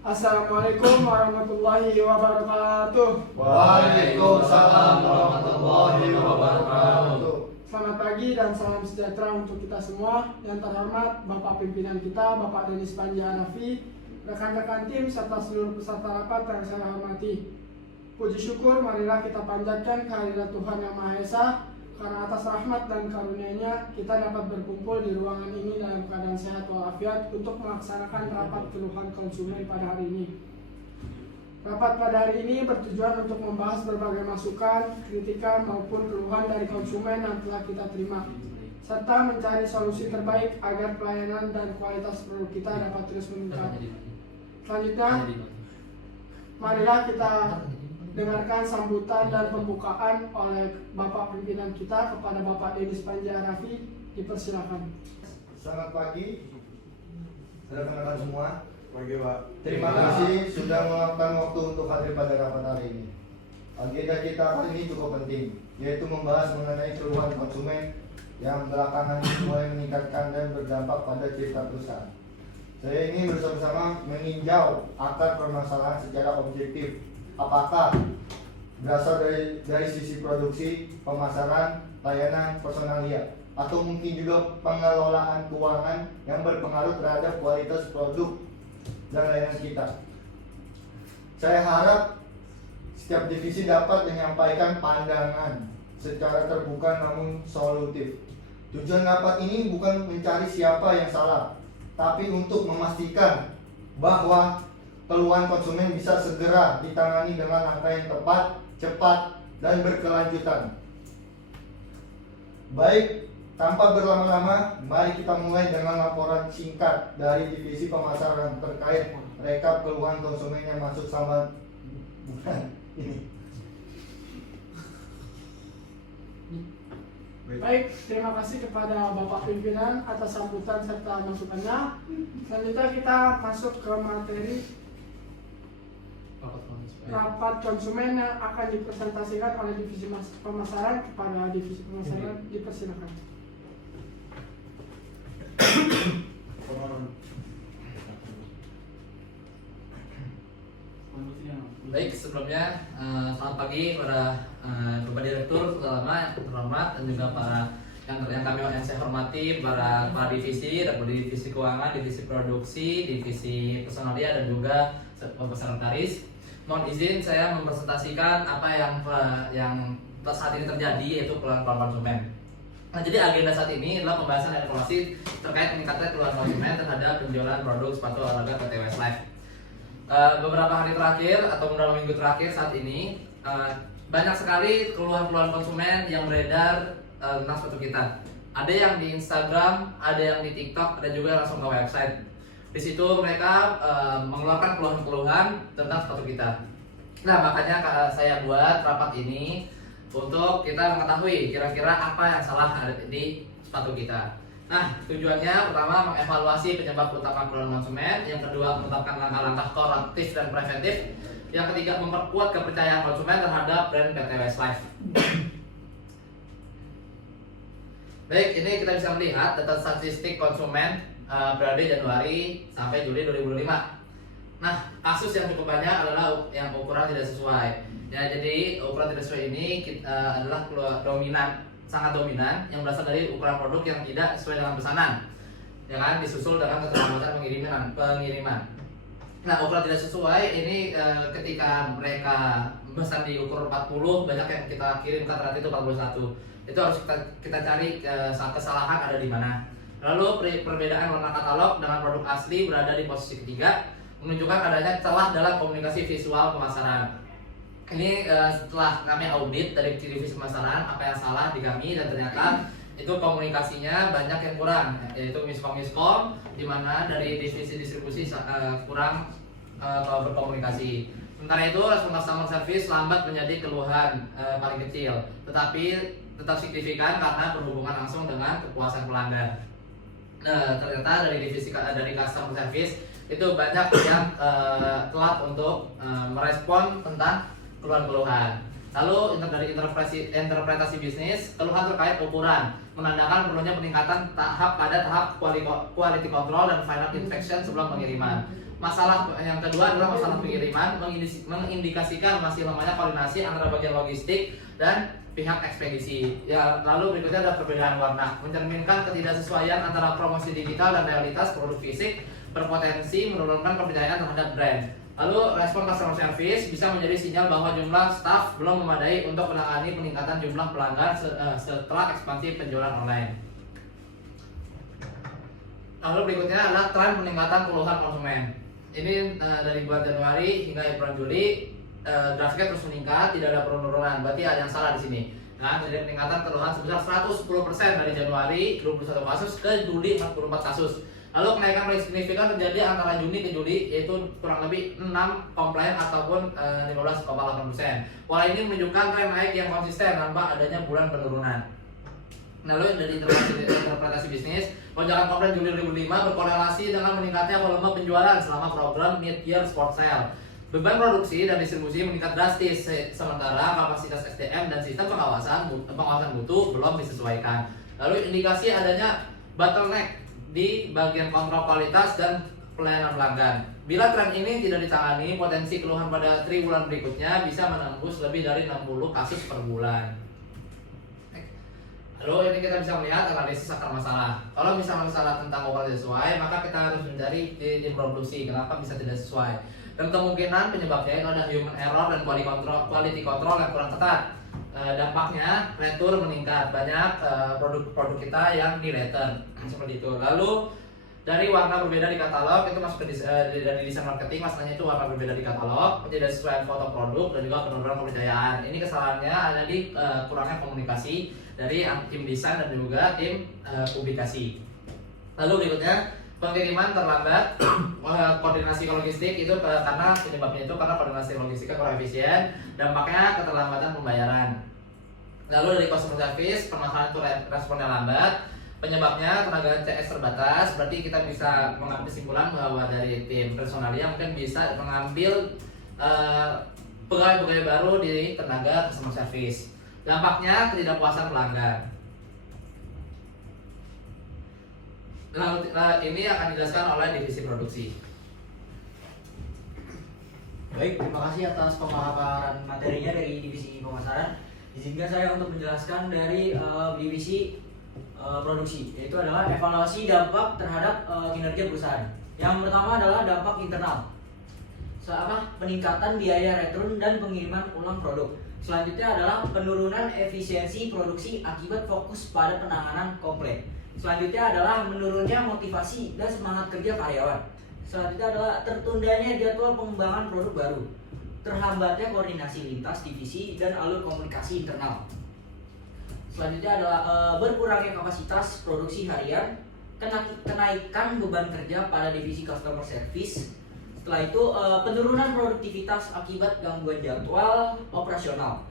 Assalamualaikum warahmatullahi wabarakatuh. Waalaikumsalam warahmatullahi wabarakatuh. Selamat pagi dan salam sejahtera untuk kita semua. Yang terhormat Bapak Pimpinan kita, Bapak Denis Panji Hanafi, rekan-rekan tim serta seluruh peserta rapat yang saya hormati. Puji syukur marilah kita panjatkan kehadirat Tuhan Yang Maha Esa, karena atas rahmat dan karunia-Nya kita dapat berkumpul di ruangan ini dalam keadaan sehat walafiat untuk melaksanakan rapat keluhan konsumen pada hari ini. Rapat pada hari ini bertujuan untuk membahas berbagai masukan, kritikan maupun keluhan dari konsumen yang telah kita terima, serta mencari solusi terbaik agar pelayanan dan kualitas produk kita dapat terus meningkat. Selanjutnya, marilah kita dengarkan sambutan dan pembukaan oleh Bapak Pimpinan kita kepada Bapak Denis Panji Hanafi. Dipersilakan. Selamat pagi, rekan-rekan semua. Pagi, Pak. Terima kasih sudah meluangkan waktu untuk hadir pada rapat hari ini. Agenda kita kali ini cukup penting, yaitu membahas mengenai keluhan konsumen yang belakangan ini mulai meningkatkan dan berdampak pada citra perusahaan. Saya ingin bersama-sama meninjau akar permasalahan secara objektif. Apakah berasal dari sisi produksi, pemasaran, layanan, personalia, atau mungkin juga pengelolaan keuangan yang berpengaruh terhadap kualitas produk dan layanan kita. Saya harap setiap divisi dapat menyampaikan pandangan secara terbuka namun solutif. Tujuan rapat ini bukan mencari siapa yang salah, tapi untuk memastikan bahwa keluhan konsumen bisa segera ditangani dengan langkah yang tepat, cepat, dan berkelanjutan. Baik, tanpa berlama-lama, mari kita mulai dengan laporan singkat dari divisi pemasaran terkait rekap keluhan konsumen yang masuk sama bulan ini. Baik, terima kasih kepada Bapak Pimpinan atas sambutan serta masukannya. Selanjutnya kita masuk ke materi rapat konsumen yang akan dipresentasikan oleh divisi pemasaran kepada divisi pemasaran. Dipersilakan. Baik, sebelumnya selamat pagi para Bapak Direktur terhormat dan juga para yang saya hormati, para divisi, dari divisi keuangan, divisi produksi, divisi personalia dan juga sekretaris. Mohon izin saya mempresentasikan apa yang saat ini terjadi, yaitu keluhan konsumen. Nah, jadi agenda saat ini adalah pembahasan informasi terkait meningkatnya keluhan konsumen terhadap penjualan produk sepatu olahraga PT Westlife. Beberapa hari terakhir atau beberapa minggu terakhir saat ini banyak sekali keluhan-keluhan konsumen yang beredar tentang sepatu kita. Ada yang di Instagram, ada yang di TikTok, ada juga yang langsung ke website. Di situ mereka mengeluarkan keluhan-keluhan tentang sepatu kita. Nah, makanya saya buat rapat ini untuk kita mengetahui kira-kira apa yang salah di sepatu kita. Nah, tujuannya pertama mengevaluasi penyebab utama keluhan konsumen, yang kedua menetapkan langkah-langkah korektif dan preventif, yang ketiga memperkuat kepercayaan konsumen terhadap brand PT Westlife. Baik, ini kita bisa melihat data statistik konsumen periode Januari sampai Juli 2005. Nah, kasus yang cukup banyak adalah yang ukuran tidak sesuai. Ya, jadi ukuran tidak sesuai ini adalah sangat dominan yang berasal dari ukuran produk yang tidak sesuai dengan pesanan. Ya kan, disusul dengan keterlambatan pengiriman. Nah, ukuran tidak sesuai ini ketika mereka pesan di ukur 40, banyak yang kita kirim ternyata itu 41. Itu harus kita cari kesalahan ada di mana. Lalu perbedaan warna katalog dengan produk asli berada di posisi ketiga, menunjukkan adanya celah dalam komunikasi visual pemasaran. Ini setelah kami audit dari divisi pemasaran apa yang salah di kami, dan ternyata itu komunikasinya banyak yang kurang, yaitu miskom, di mana dari divisi distribusi kurang berkomunikasi. Sementara itu respon customer service lambat menjadi keluhan paling kecil, tetapi tetap signifikan karena berhubungan langsung dengan kepuasan pelanggan. Ternyata dari customer service itu banyak yang telat untuk merespon tentang keluhan-keluhan. Lalu dari interpretasi bisnis, keluhan terkait ukuran menandakan perlunya peningkatan tahap pada tahap quality control dan final inspection sebelum pengiriman. Masalah yang kedua adalah masalah pengiriman, mengindikasikan masih lemahnya koordinasi antara bagian logistik dan pihak ekspedisi. Ya, lalu berikutnya ada perbedaan warna, mencerminkan ketidaksesuaian antara promosi digital dan realitas produk fisik, berpotensi menurunkan kepercayaan terhadap brand. Lalu respon customer service bisa menjadi sinyal bahwa jumlah staff belum memadai untuk menangani peningkatan jumlah pelanggan setelah ekspansi penjualan online. Lalu berikutnya adalah tren peningkatan keluhan konsumen. Ini dari bulan Januari hingga bulan Juli grafiknya terus meningkat, tidak ada penurunan. Berarti ada yang salah di sini. Nah, jadi peningkatan keluhan sebesar 110% dari Januari 21 kasus ke Juli 44 kasus. Lalu kenaikan paling signifikan terjadi antara Juni ke Juli, yaitu kurang lebih 6 komplain ataupun 15,8%. Pola ini menunjukkan tren naik yang konsisten tanpa adanya bulan penurunan. Lalu dari interpretasi bisnis, lonjakan komplain Juli 2005 berkorelasi dengan meningkatnya volume penjualan selama program mid-year sport sale. Beban produksi dan distribusi meningkat drastis, sementara kapasitas SDM dan sistem pengawasan mutu belum disesuaikan. Lalu indikasi adanya bottleneck di bagian kontrol kualitas dan pelayanan pelanggan. Bila tren ini tidak ditangani, potensi keluhan pada triwulan berikutnya bisa menembus lebih dari 60 kasus per bulan. Lalu ini kita bisa melihat analisis akar masalah. Kalau misalnya masalah tentang obat sesuai, maka kita harus mencari di produksi kenapa bisa tidak sesuai. Dan kemungkinan penyebabnya itu ada human error dan quality control yang kurang ketat. Dampaknya retur meningkat, banyak produk-produk kita yang di return seperti itu. Lalu dari warna berbeda di katalog itu masuk ke dari desain marketing, masalahnya itu warna berbeda di katalog, tidak sesuai foto produk dan juga penurunan kepercayaan. Ini kesalahannya ada di kurangnya komunikasi dari tim desain dan juga tim publikasi. Lalu berikutnya pengiriman terlambat, koordinasi logistik itu karena penyebabnya itu karena koordinasi logistiknya kurang efisien, dampaknya keterlambatan pembayaran. Lalu dari customer service, permasalahan itu responnya lambat, penyebabnya tenaga CS terbatas. Berarti kita bisa mengambil kesimpulan bahwa dari tim personalia mungkin bisa mengambil pegawai-pegawai baru di tenaga customer service. Dampaknya ketidakpuasan pelanggan. Lalu ini akan dijelaskan oleh divisi produksi. Baik, terima kasih atas pemaparan materinya dari divisi pemasaran. Izinkan saya untuk menjelaskan dari divisi produksi, yaitu adalah evaluasi dampak terhadap kinerja perusahaan. Yang pertama adalah dampak internal, peningkatan biaya return dan pengiriman ulang produk. Selanjutnya adalah penurunan efisiensi produksi akibat fokus pada penanganan komplain. Selanjutnya adalah menurunnya motivasi dan semangat kerja karyawan. Selanjutnya adalah tertundanya jadwal pengembangan produk baru, terhambatnya koordinasi lintas divisi dan alur komunikasi internal. Selanjutnya adalah berkurangnya kapasitas produksi harian, kenaikan beban kerja pada divisi customer service. Setelah itu penurunan produktivitas akibat gangguan jadwal operasional,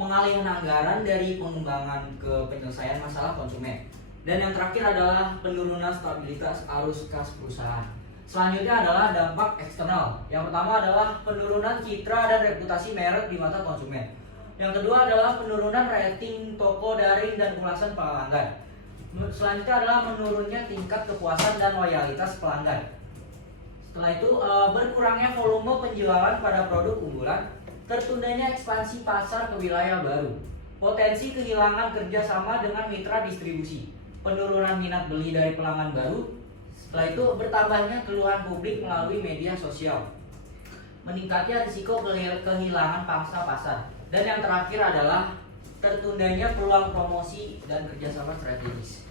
pengalihan anggaran dari pengembangan ke penyelesaian masalah konsumen. Dan yang terakhir adalah penurunan stabilitas arus kas perusahaan. Selanjutnya adalah dampak eksternal. Yang pertama adalah penurunan citra dan reputasi merek di mata konsumen. Yang kedua adalah penurunan rating toko daring dan ulasan pelanggan. Selanjutnya adalah menurunnya tingkat kepuasan dan loyalitas pelanggan. Setelah itu berkurangnya volume penjualan pada produk unggulan, tertundanya ekspansi pasar ke wilayah baru, potensi kehilangan kerjasama dengan mitra distribusi, penurunan minat beli dari pelanggan baru. Setelah itu bertambahnya keluhan publik melalui media sosial, meningkatnya risiko kehilangan pangsa pasar. Dan yang terakhir adalah tertundanya peluang promosi dan kerjasama strategis.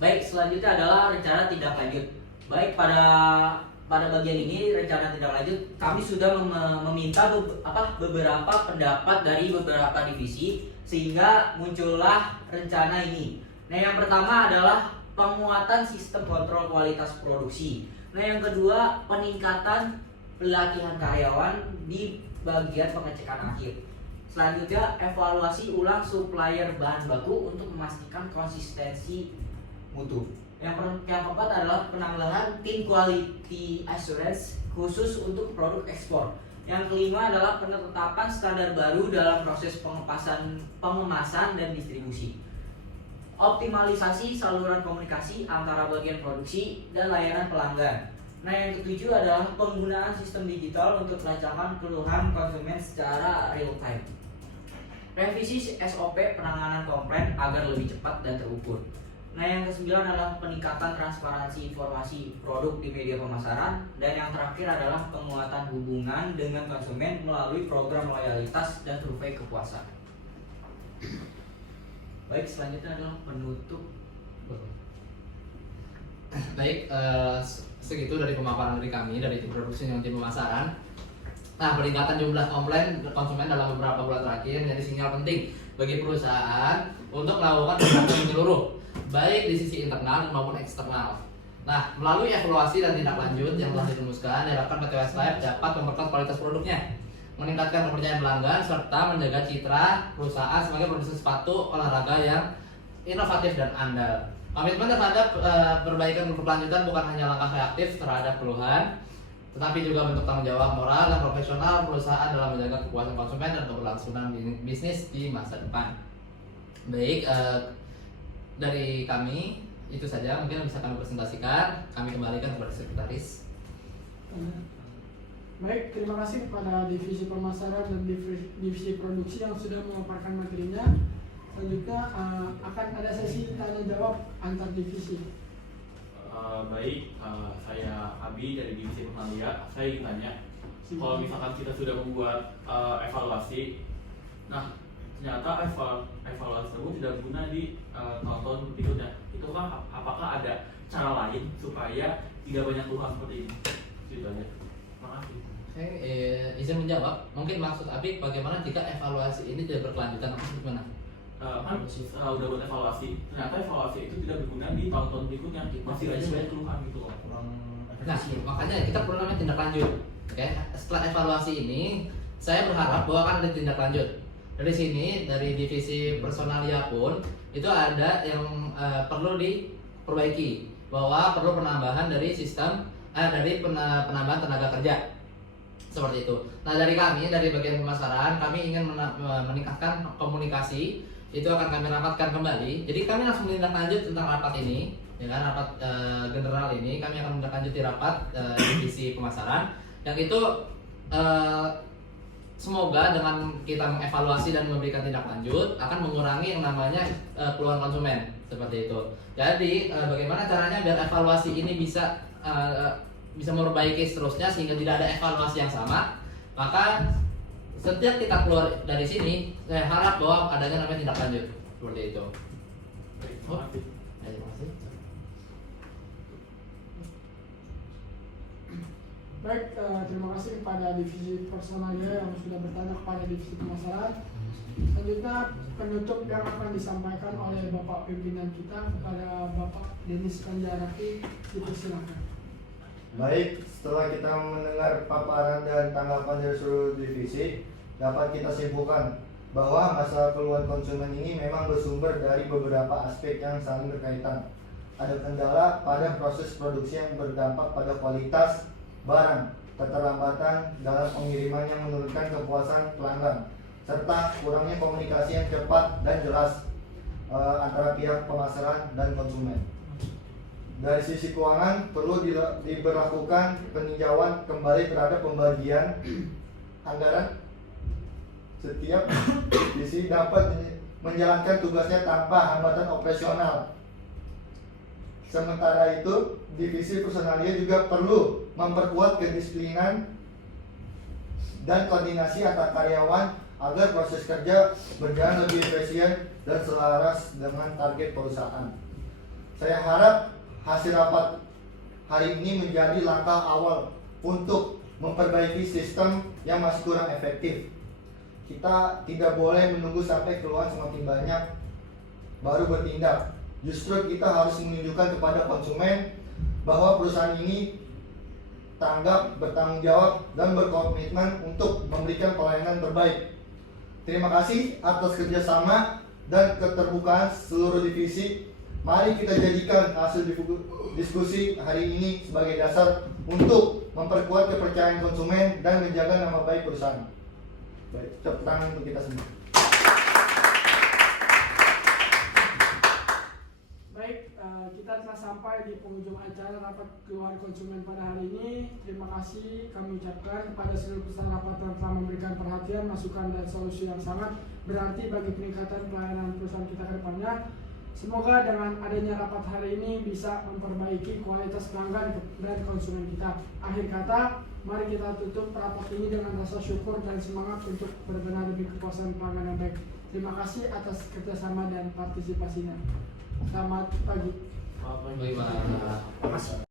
Baik, selanjutnya adalah rencana tindak lanjut. Baik, pada bagian ini rencana tindak lanjut kami sudah meminta beberapa pendapat dari beberapa divisi sehingga muncullah rencana ini. Nah, yang pertama adalah penguatan sistem kontrol kualitas produksi. Nah, yang kedua peningkatan pelatihan karyawan di bagian pengecekan akhir. Selanjutnya evaluasi ulang supplier bahan baku untuk memastikan konsistensi mutu. Yang keempat adalah penambahan tim quality assurance khusus untuk produk ekspor. Yang kelima adalah penetapan standar baru dalam proses pengemasan dan distribusi. optimalisasi saluran komunikasi antara bagian produksi dan layanan pelanggan. Nah, yang ketujuh adalah penggunaan sistem digital untuk pelacakan keluhan konsumen secara real time. Revisi SOP penanganan komplain agar lebih cepat dan terukur. Nah, yang kesembilan adalah peningkatan transparansi informasi produk di media pemasaran. Dan yang terakhir adalah penguatan hubungan dengan konsumen melalui program loyalitas dan survei kepuasan. Baik, selanjutnya adalah penutup. Baik, segitu dari pemaparan dari kami dari tim produksi dan tim pemasaran. Nah, peningkatan jumlah komplain konsumen dalam beberapa bulan terakhir menjadi sinyal penting bagi perusahaan untuk melakukan peningkatan menyeluruh, baik di sisi internal maupun eksternal. Nah, melalui evaluasi dan tindak lanjut yang telah dirumuskan, diharapkan PT Westlife dapat memperkuat kualitas produknya, meningkatkan kepercayaan pelanggan, serta menjaga citra perusahaan sebagai produsen sepatu olahraga yang inovatif dan andal. Komitmen terhadap perbaikan berkelanjutan bukan hanya langkah reaktif terhadap keluhan, tetapi juga bentuk tanggung jawab moral dan profesional perusahaan dalam menjaga kepuasan konsumen dan keberlangsungan bisnis di masa depan. Baik, dari kami itu saja mungkin yang bisa kami presentasikan. Kami kembalikan kepada sekretaris. Baik, terima kasih kepada divisi pemasaran dan divisi produksi yang sudah memaparkan materinya. Selanjutnya akan ada sesi tanya jawab antar divisi. Baik, saya Abi dari divisi Personalia. Saya ingin tanya, kalau misalkan kita sudah membuat evaluasi, nah ternyata evaluasi tersebut tidak guna di tahun-tahun berikutnya, itu kan apakah ada cara lain supaya tidak banyak keluhan seperti ini? Itu aja. Terima kasih. Oke, izin menjawab. Mungkin maksud Abi bagaimana jika evaluasi ini tidak berkelanjutan? Maksud gimana? Kan udah buat evaluasi, ternyata evaluasi itu tidak berguna di tahun-tahun berikutnya, masih aja banyak keluhan gitu loh. Nah, makanya kita perlu namanya tindak lanjut. Oke, setelah evaluasi ini, saya berharap bahwa akan ada tindak lanjut. Dari sini, dari divisi personalia pun itu ada yang perlu diperbaiki, bahwa perlu penambahan dari sistem dari penambahan tenaga kerja seperti itu. Nah, dari kami dari bagian pemasaran kami ingin meningkatkan komunikasi, itu akan kami rapatkan kembali. Jadi kami langsung menindaklanjut tentang rapat ini, ya kan, rapat general ini kami akan menindaklanjuti rapat divisi pemasaran yang itu semoga dengan kita mengevaluasi dan memberikan tindak lanjut akan mengurangi yang namanya keluhan konsumen seperti itu. Jadi bagaimana caranya biar evaluasi ini bisa memperbaiki seterusnya sehingga tidak ada evaluasi yang sama, maka setiap kita keluar dari sini saya harap bahwa adanya namanya tindak lanjut seperti itu. Baik, terima kasih. Terima kasih. Baik, terima kasih kepada divisi personalia yang sudah bertanya kepada divisi pemasaran. Selanjutnya penutup yang akan disampaikan oleh Bapak pimpinan kita kepada Bapak Denis Panjarafi, dipersilakan. Baik, setelah kita mendengar paparan dan tanggapan dari seluruh divisi, dapat kita simpulkan bahwa masalah keluhan konsumen ini memang bersumber dari beberapa aspek yang saling berkaitan. Ada kendala pada proses produksi yang berdampak pada kualitas barang, keterlambatan dalam pengiriman yang menurunkan kepuasan pelanggan, serta kurangnya komunikasi yang cepat dan jelas antara pihak pemasaran dan konsumen. Dari sisi keuangan perlu diberlakukan peninjauan kembali terhadap pembagian anggaran. Setiap divisi dapat menjalankan tugasnya tanpa hambatan operasional. Sementara itu, divisi personalia juga perlu memperkuat kedisiplinan dan koordinasi antar karyawan agar proses kerja berjalan lebih efisien dan selaras dengan target perusahaan. Saya harap hasil rapat hari ini menjadi langkah awal untuk memperbaiki sistem yang masih kurang efektif. Kita tidak boleh menunggu sampai keluhan semakin banyak baru bertindak. Justru kita harus menunjukkan kepada konsumen bahwa perusahaan ini tanggap, bertanggung jawab, dan berkomitmen untuk memberikan pelayanan terbaik. Terima kasih atas kerjasama dan keterbukaan seluruh divisi. Mari kita jadikan hasil diskusi hari ini sebagai dasar untuk memperkuat kepercayaan konsumen dan menjaga nama baik perusahaan. Baik, tepuk tangan untuk kita semua. kita telah sampai di penghujung acara rapat keluar konsumen pada hari ini. Terima kasih kami ucapkan kepada seluruh peserta rapat yang telah memberikan perhatian, masukan dan solusi yang sangat berarti bagi peningkatan pelayanan perusahaan kita ke depannya. Semoga dengan adanya rapat hari ini bisa memperbaiki kualitas pelanggan dan konsumen kita. Akhir kata, mari kita tutup rapat ini dengan rasa syukur dan semangat untuk berbenah demi kepuasan pelanggan yang baik. Terima kasih atas kerjasama dan partisipasinya. Selamat pagi. Selamat pagi. Baik, Pak. Terima kasih.